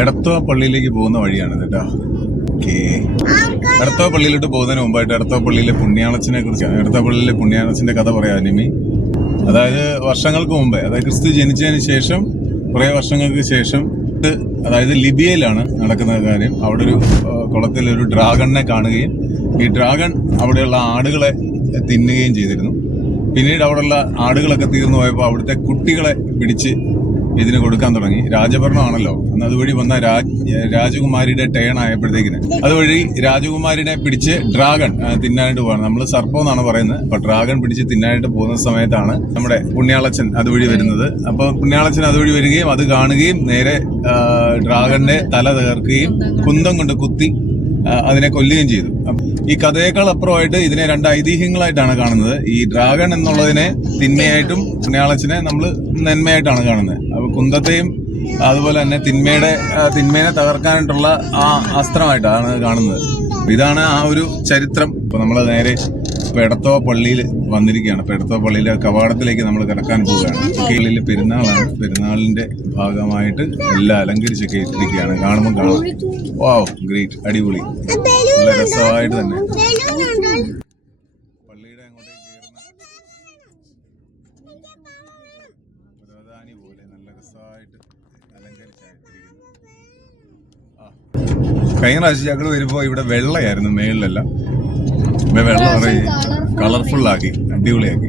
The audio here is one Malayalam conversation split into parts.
എടത്വ പള്ളിയിലേക്ക് പോകുന്ന വഴിയാണ് കേട്ടോ. ഓക്കെ, എടത്വ പള്ളിയിലോട്ട് പോകുന്നതിന് മുമ്പായിട്ട് എടത്വ പള്ളിയിലെ പുണ്യാളച്ചനെ കുറിച്ചാണ്. എടത്വ പള്ളിയിലെ പുണ്യാളച്ചന്റെ കഥ പറയാം നിമി. അതായത് വർഷങ്ങൾക്ക് മുമ്പേ, അതായത് ക്രിസ്തു ജനിച്ചതിന് ശേഷം കുറെ വർഷങ്ങൾക്ക് ശേഷം, അതായത് ലിബിയയിലാണ് നടക്കുന്ന കാര്യം. അവിടെ ഒരു കുളത്തിൽ ഒരു ഡ്രാഗണിനെ കാണുകയും ഈ ഡ്രാഗൺ അവിടെയുള്ള ആടുകളെ തിന്നുകയും ചെയ്തിരുന്നു. പിന്നീട് അവിടെയുള്ള ആടുകളൊക്കെ തീർന്നു പോയപ്പോൾ അവിടുത്തെ കുട്ടികളെ പിടിച്ച് ഇതിന് കൊടുക്കാൻ തുടങ്ങി. രാജഭരണമാണല്ലോ, അതുവഴി വന്ന രാജകുമാരിയുടെ ടേൺ ആയപ്പോഴത്തേക്കിന് അതുവഴി രാജകുമാരിനെ പിടിച്ച് ഡ്രാഗൺ തിന്നാനായിട്ട് പോവാണ്. നമ്മൾ സർപ്പം എന്നാണ് പറയുന്നത്. അപ്പൊ ഡ്രാഗൺ പിടിച്ച് തിന്നാനായിട്ട് പോകുന്ന സമയത്താണ് നമ്മുടെ പുണ്യാളച്ചൻ അതുവഴി വരുന്നത്. അപ്പൊ പുണ്യാളച്ചൻ അതുവഴി വരികയും അത് കാണുകയും നേരെ ഡ്രാഗണിന്റെ തല തകർക്കുകയും കുന്തം കൊണ്ട് കുത്തി അതിനെ കൊല്ലുകയും ചെയ്തു. ഈ കഥയേക്കാൾ അപ്പുറമായിട്ട് ഇതിനെ രണ്ട് ഐതിഹ്യങ്ങളായിട്ടാണ് കാണുന്നത്. ഈ ഡ്രാഗൺ എന്നുള്ളതിനെ തിന്മയായിട്ടും പുണ്യാളച്ചനെ നമ്മൾ നന്മയായിട്ടാണ് കാണുന്നത്. അപ്പൊ കുന്തത്തെയും അതുപോലെ തന്നെ തിന്മേനെ തകർക്കാനായിട്ടുള്ള ആ അസ്ത്രമായിട്ടാണ് കാണുന്നത്. ഇതാണ് ആ ഒരു ചരിത്രം. ഇപ്പൊ നമ്മൾ നേരെ എടത്വ പള്ളിയിൽ വന്നിരിക്കുകയാണ്. ഇപ്പൊ എടത്വ പള്ളിയിലെ കവാടത്തിലേക്ക് നമ്മൾ കിടക്കാൻ പോവുകയാണ്. കേരളത്തിലെ പെരുന്നാളാണ്. പെരുന്നാളിന്റെ ഭാഗമായിട്ട് എല്ലാം അലങ്കരിച്ചൊക്കെ ഇട്ടിരിക്കുകയാണ്. കാണുമ്പോൾ കാണാം. വാവ്, ഗ്രേറ്റ്, അടിപൊളി, നല്ല രസമായിട്ട് തന്നെ. പള്ളിയുടെ അങ്ങോട്ടേക്ക് കയറുന്ന പ്രധാനി പോലെ നല്ല രസമായിട്ട് അലങ്കരിച്ചായിട്ടിരിക്കുന്നു. കഴിഞ്ഞ പ്രാവശ്യം ഞങ്ങൾ വരുമ്പോ ഇവിടെ വെള്ളയായിരുന്നു മേളിലെല്ലാം. വെള്ളം നിറയെ കളർഫുള്ളാക്കി, അടിപൊളിയാക്കി.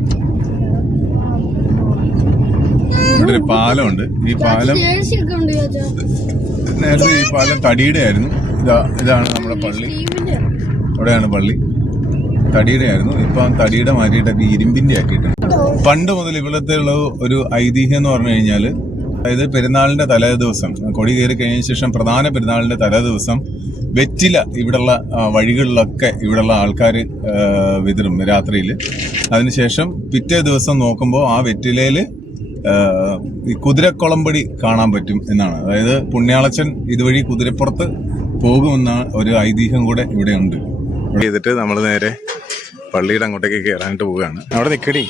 ഇവിടെ ഒരു പാലമുണ്ട്. ഈ പാലം നേരത്തെ ഈ പാലം തടിയുടെ ആയിരുന്നു. ഇതാണ് നമ്മുടെ പള്ളി. അവിടെയാണ് പള്ളി. തടിയുടെ ആയിരുന്നു. ഇപ്പൊ തടിയുടെ മാറ്റിയിട്ട് ഇരുമ്പിന്റെ ആക്കിയിട്ടുണ്ട്. പണ്ട് മുതൽ ഇവിടുത്തെ ഉള്ള ഒരു ഐതിഹ്യം എന്ന് പറഞ്ഞു കഴിഞ്ഞാല്, അതായത് പെരുന്നാളിന്റെ തലേ ദിവസം, കൊടി കയറി കഴിഞ്ഞ ശേഷം പ്രധാന പെരുന്നാളിന്റെ തലേ ദിവസം വെറ്റില ഇവിടെയുള്ള വഴികളിലൊക്കെ ഇവിടെയുള്ള ആൾക്കാർ വിതറും രാത്രിയിൽ. അതിനുശേഷം പിറ്റേ ദിവസം നോക്കുമ്പോൾ ആ വെറ്റിലയില് ഈ കുതിരക്കുളമ്പടി കാണാൻ പറ്റും എന്നാണ്. അതായത് പുണ്യാളച്ചൻ ഇതുവഴി കുതിരപ്പുറത്ത് പോകുമെന്ന ഒരു ഐതിഹ്യം കൂടെ ഇവിടെ ഉണ്ട്. ചെയ്തിട്ട് നമ്മൾ നേരെ പള്ളിയുടെ അങ്ങോട്ടേക്ക് കയറാനായിട്ട് പോവുകയാണ്. അവിടെ നിൽക്കടി.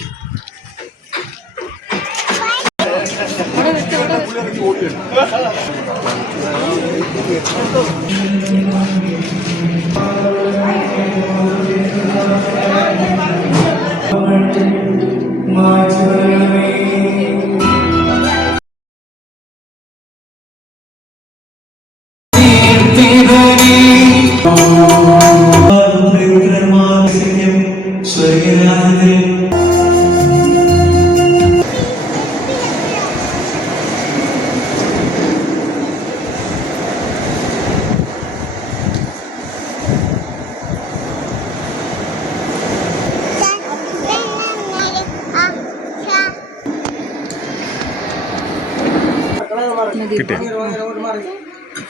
കിട്ടിയ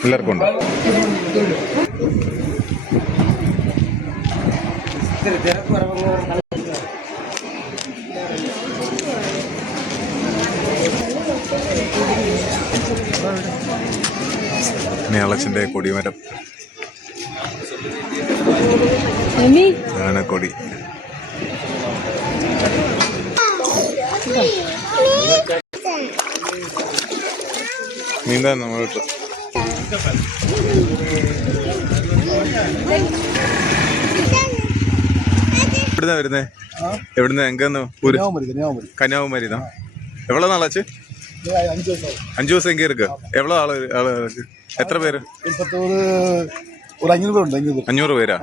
എല്ലാവർക്കും ഉണ്ടോ? പുണ്യാളച്ചന്റെ കൊടിമരം ആണ് കൊടി. നീന്താ നമ്മളിട്ട് എവിടുന്നാ വരുന്നേ? എവിടുന്ന് എങ്കന്ന്? കന്യാകുമാരിന്നാ? എവ്വളോ നാളാച്ച്? 5 ദിവസം എങ്കിൽ ഇருக்கு. എവ്വളോ ആള് എത്ര പേര്? 500 പേരാ?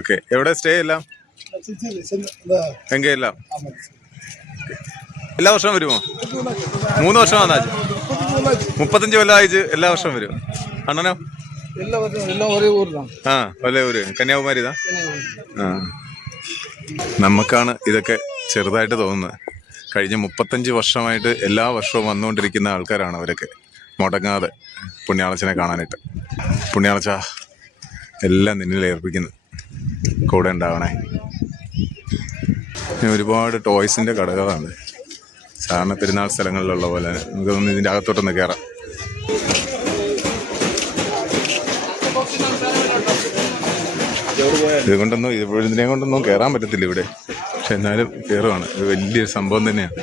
ഓക്കെ. എവിടെ സ്റ്റേ എല്ലാം? എങ്കെല്ലാം എല്ലാ വർഷവും വരുമോ? 3 വർഷം വന്നാ? 35 കൊല്ലം അയച്ച് എല്ലാ വർഷവും വരും. അണ്ണനോ? ആ, ഒരേ ഊര്. കന്യാകുമാരിതാ? ആ. നമുക്കാണ് ഇതൊക്കെ ചെറുതായിട്ട് തോന്നുന്നത്. കഴിഞ്ഞ 35 വർഷമായിട്ട് എല്ലാ വർഷവും വന്നുകൊണ്ടിരിക്കുന്ന ആൾക്കാരാണ് അവരൊക്കെ, മുടങ്ങാതെ പുണ്യാളച്ചനെ കാണാനായിട്ട്. പുണ്യാളച്ച എല്ലാം നിന്നിൽ ഏർപ്പിക്കുന്നു, കൂടെ ഉണ്ടാവണേ. ഒരുപാട് ടോയ്സിൻ്റെ കടകളാണ് സാധാരണ പെരുന്നാൾ സ്ഥലങ്ങളിലുള്ള പോലെ. നമുക്കൊന്ന് ഇതിൻ്റെ അകത്തോട്ടൊന്ന് കയറാം. ഇതിനെ കൊണ്ടൊന്നും കയറാൻ പറ്റത്തില്ല ഇവിടെ, പക്ഷെ എന്നാലും കയറുവാണ്. ഇത് വലിയൊരു സംഭവം തന്നെയാണ്.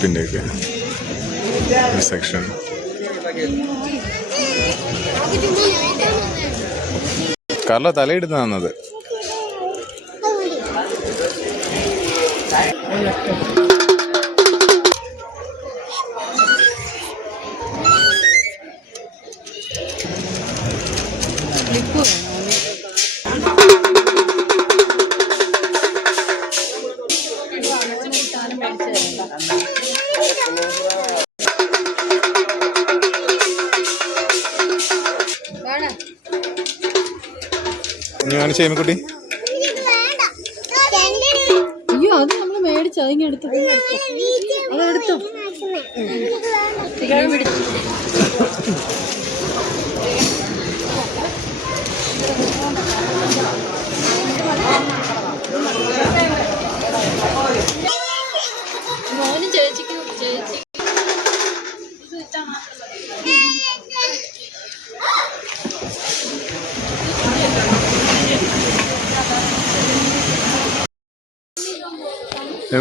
ചെരുപ്പിൻ്റെ ഒക്കെ സെക്ഷൻ. കാർലോ തലയിടുന്ന തന്നത്. കാണിച്ചു കുട്ടി. അയ്യോ അത് നമ്മള് മേടിച്ചു അതിനെടുത്തു അതെടുത്തു. മോനും ചേച്ചിക്കും ചേച്ചി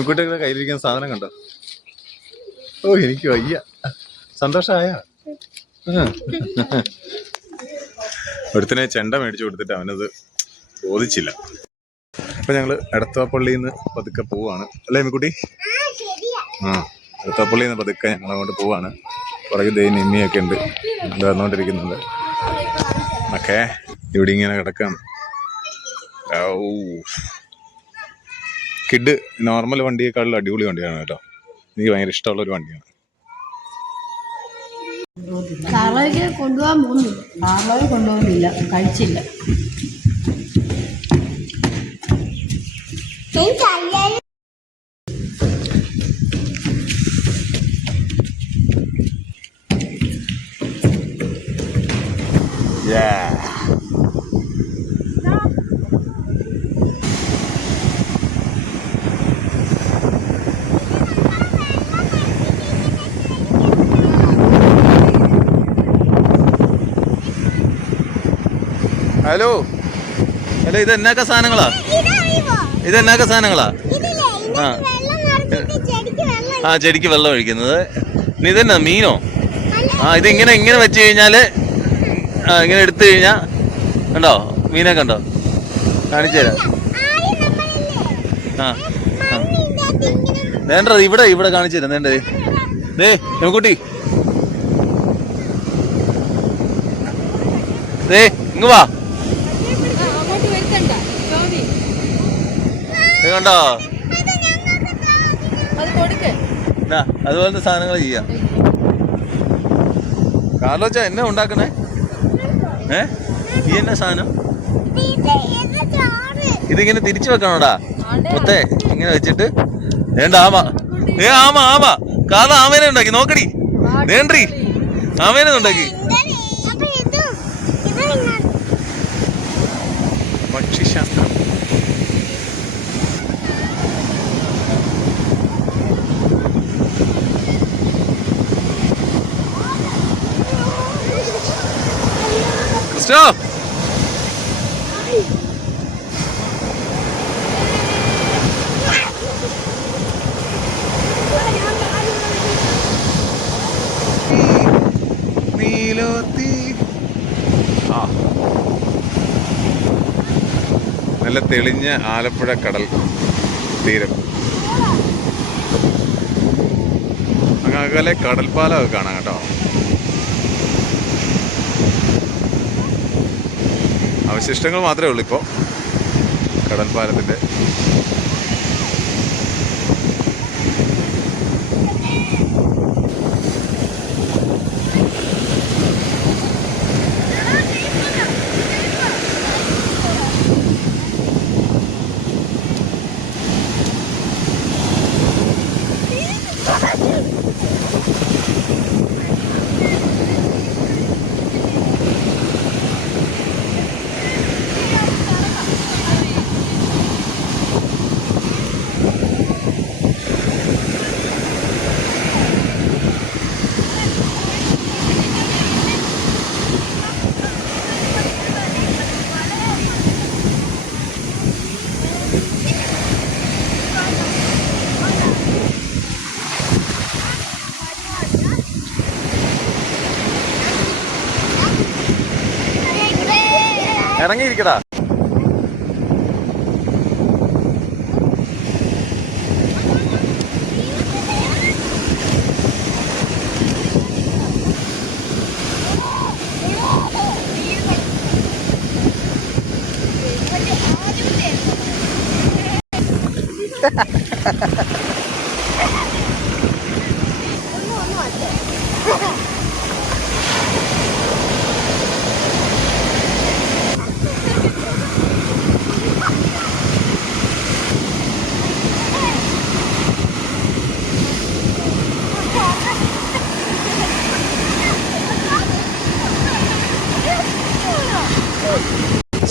കുട്ടികളുടെ കയ്യിലിരിക്കുന്ന സാധനം കണ്ടോ? ഓ എനിക്ക് വയ്യ. സന്തോഷമായ ഒരുത്തിനെ ചെണ്ട മേടിച്ചു കൊടുത്തിട്ട് അവനത് ബോധിച്ചില്ല. അപ്പൊ ഞങ്ങള് എടത്വാപ്പള്ളിയിൽ നിന്ന് പതുക്കെ പോവാണ് അല്ലേ മിക്കുട്ടി? എടത്വാപ്പള്ളിയിൽ നിന്ന് പതുക്കെ ഞങ്ങൾ അങ്ങോട്ട് പോവാണ്. പുറകെ ദേ നിമ്മിയൊക്കെ ഉണ്ട് വന്നുകൊണ്ടിരിക്കുന്നുണ്ട്. ഓക്കെ, ഇവിടെ ഇങ്ങനെ കിടക്കാണ്. കിഡ് നോർമൽ വണ്ടിയേക്കാളും അടിപൊളി വണ്ടിയാണ് കേട്ടോ. എനിക്ക് ഭയങ്കര ഇഷ്ടമുള്ളൊരു വണ്ടിയാണ്. കൊണ്ടുപോകാൻ പോകുന്നില്ല, കാർലോയെ കൊണ്ടുപോകുന്നില്ല, കഴിച്ചില്ല. ഹലോ ഹലോ, ഇതെന്നാക്ക സാധനങ്ങളാ? ഇതെന്നാക്ക സാധനങ്ങളാ? ആ ചെടിക്ക് വെള്ളം ഒഴിക്കുന്നത്. ഇതെന്നാ മീനോ? ഇതിങ്ങനെ ഇങ്ങനെ വെച്ച് കഴിഞ്ഞാല് ഇങ്ങനെ എടുത്തു കഴിഞ്ഞാ കണ്ടോ മീനെ കണ്ടോ? കാണിച്ചു തരാം. വേണ്ടത് ഇവിടെ ഇവിടെ കാണിച്ചു തരാം. വേണ്ടത് ദേ നോക്കുട്ടി, ദേ ഇങ്ങ് വാ. കണ്ടോ? അതുപോലത്തെ സാധനങ്ങൾ ചെയ്യാം. കാർലോച്ച എന്നാ ഉണ്ടാക്കണേ? ഈ എന്നാ സാധനം? ഇതിങ്ങനെ തിരിച്ചു വെക്കണോടാ മുത്തേ. ഇങ്ങനെ വെച്ചിട്ട് വേണ്ട ആമ ആമ കാർലോ ആമേനെ ഉണ്ടാക്കി നോക്കടി. വേണ്ടി ആമേനെ ഉണ്ടാക്കി. പക്ഷിശാസ്ത്രം. ക്രിസ്റ്റോ, നല്ല തെളിഞ്ഞ ആലപ്പുഴ കടൽ തീരം. അങ്ങനെ കടൽപ്പാലമൊക്കെ കാണാം കേട്ടോ. അവശിഷ്ടങ്ങൾ മാത്രമേ ഉള്ളൂ ഇപ്പോൾ കടൽപ്പാലത്തിൻ്റെ. ഇറങ്ങിയിരിക്കടാ.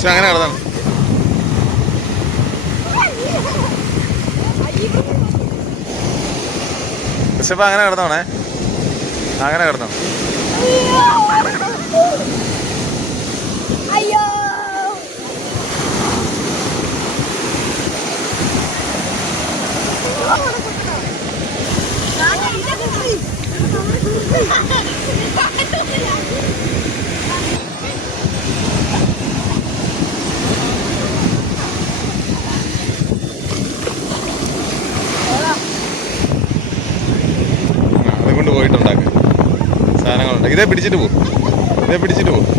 അങ്ങനെ കിടന്നാണ്. ഋഷഭ അങ്ങനെ കിടന്നോണേ, അങ്ങനെ കിടന്നോ. അതുകൊണ്ട് പോയിട്ടുണ്ടാക്ക സാധനങ്ങളുണ്ട്. ഇതേ പിടിച്ചിട്ട് പോകും, ഇതേ പിടിച്ചിട്ട് പോകും.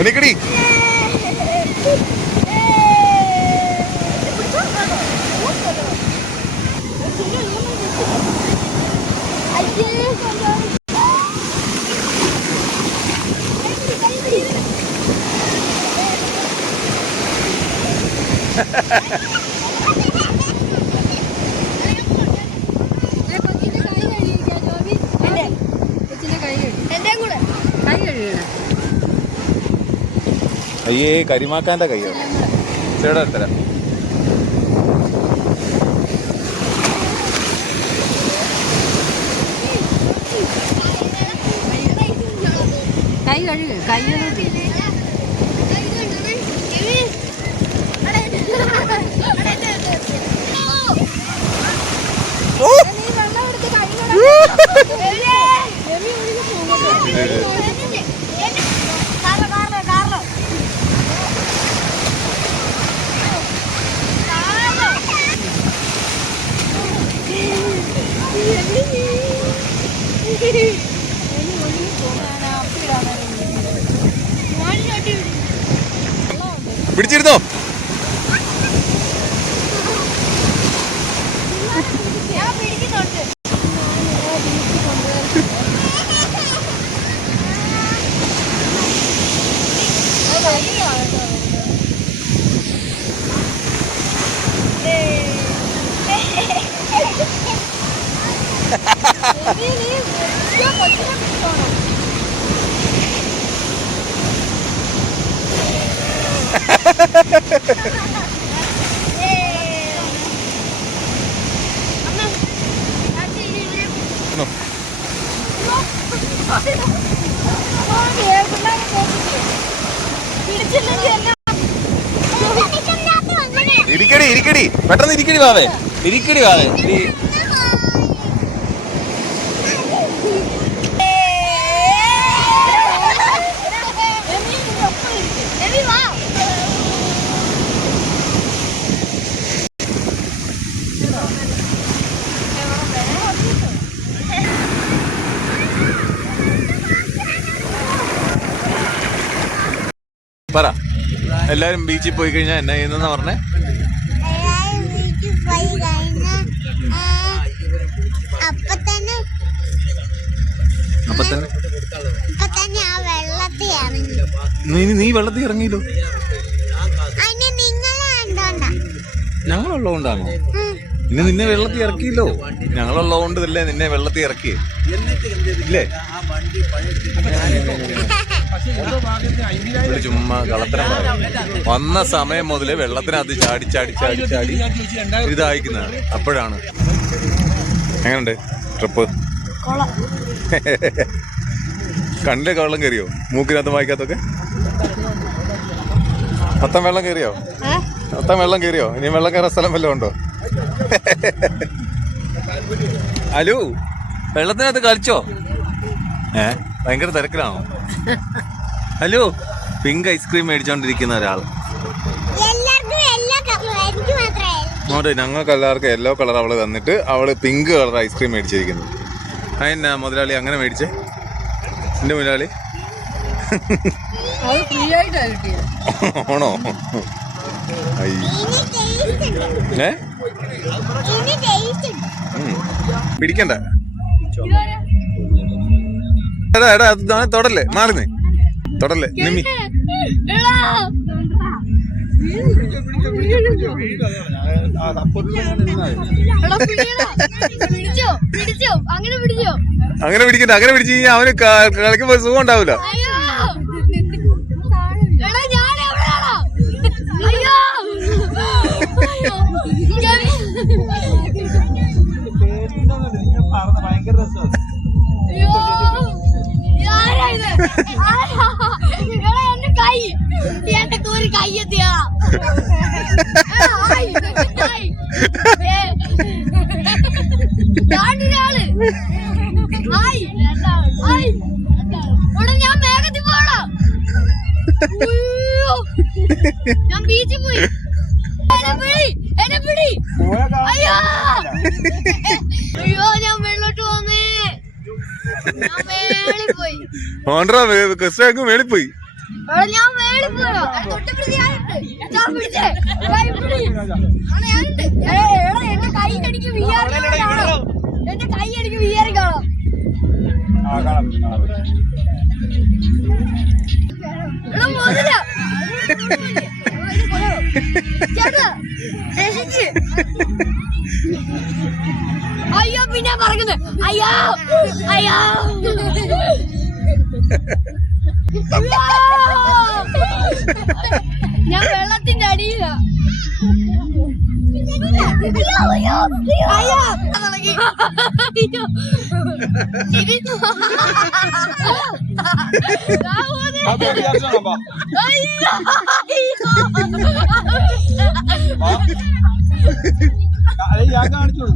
എനിക്കടി അയ്യേ കരിമാക്കാന്റെ കയ്യോ ചേട്ടാ എടുത്തരാം. കൈ കഴുകു, കൈ പിടിച്ചിരുന്നോ? ഇരിക്കടി ഇരിക്കടി പെട്ടെന്ന് ഇരിക്കടി വാവേ, ഇരിക്കടി വാവേ. എല്ലാരും ബീച്ചിൽ പോയി കഴിഞ്ഞാൽ എന്നാ ചെയ്യുന്നെന്ന് പറഞ്ഞേ? അപ്പൊ തന്നെ നീ വെള്ളത്തിൽ ഇറങ്ങിയില്ലോ. ഞങ്ങളുള്ളതുകൊണ്ടാണോ? ഇന്ന് നിന്നെ വെള്ളത്തിൽ ഇറക്കിയില്ലോ. ഞങ്ങളുള്ളതുകൊണ്ടല്ലേ നിന്നെ വെള്ളത്തിൽ ഇറക്കിയേ ഇല്ലേ? ചുമ്മാ കളത്തരം വന്ന സമയം മുതലേ വെള്ളത്തിനകത്ത് ചാടി ചാടി ചാടി ചാടി ഇതായിക്കുന്നതാണ്. അപ്പോഴാണ്. എങ്ങനെയുണ്ട് ട്രിപ്പ്? കണ്ണിലേക്ക് വെള്ളം കയറിയോ? മൂക്കിനകത്ത് വായിക്കാത്തൊക്കെ മൊത്തം വെള്ളം കയറിയോ? മൊത്തം വെള്ളം കയറിയോ? ഇനി വെള്ളം കയറാൻ സ്ഥലം വല്ലതും ഉണ്ടോ? ഹലോ, വെള്ളത്തിനകത്ത് കളിച്ചോ? ഭയങ്കര തിരക്കിലാണോ? ഹലോ, പിങ്ക് ഐസ്ക്രീം മേടിച്ചോണ്ടിരിക്കുന്ന ഒരാൾ. ഞങ്ങൾക്ക് എല്ലാവർക്കും യെല്ലോ കളർ അവള് തന്നിട്ട് അവള് പിങ്ക് കളർ ഐസ്ക്രീം മേടിച്ചിരിക്കുന്നു. അതിനാ മുതലാളി അങ്ങനെ മേടിച്ചേ? എന്റെ മുതലാളി ആണോ? പിടിക്കണ്ട. എടാ എടാ അത് തൊടല്ലേ, മാറുന്നേ, തൊടല്ലേ നിമ്മി. അങ്ങനെ പിടിക്കണ്ട. അങ്ങനെ പിടിച്ചു കഴിഞ്ഞാൽ അവന് കളിക്കുമ്പോ സുഖം ഉണ്ടാവൂല. ഞാൻ ബീച്ചിൽ പോയി. അയ്യോ ഞാൻ വെള്ളോട്ട് പോന്നേ. ഞാൻ മേളിൽ പോയി. മേളിൽ പോയി. ഞാൻ മേളിൽ പോയോ? എന്റെ കൈ എനിക്ക് വിയറി കാണാം. എന്റെ കൈ എനിക്ക് വിയറി കാണാം. അയ്യോ പിന്നെ പറയുന്നത് അയ്യോ അയ്യോ ഞാൻ വെള്ളത്തിന്റെ അടിയിലാ. കാണിച്ചോളൂ.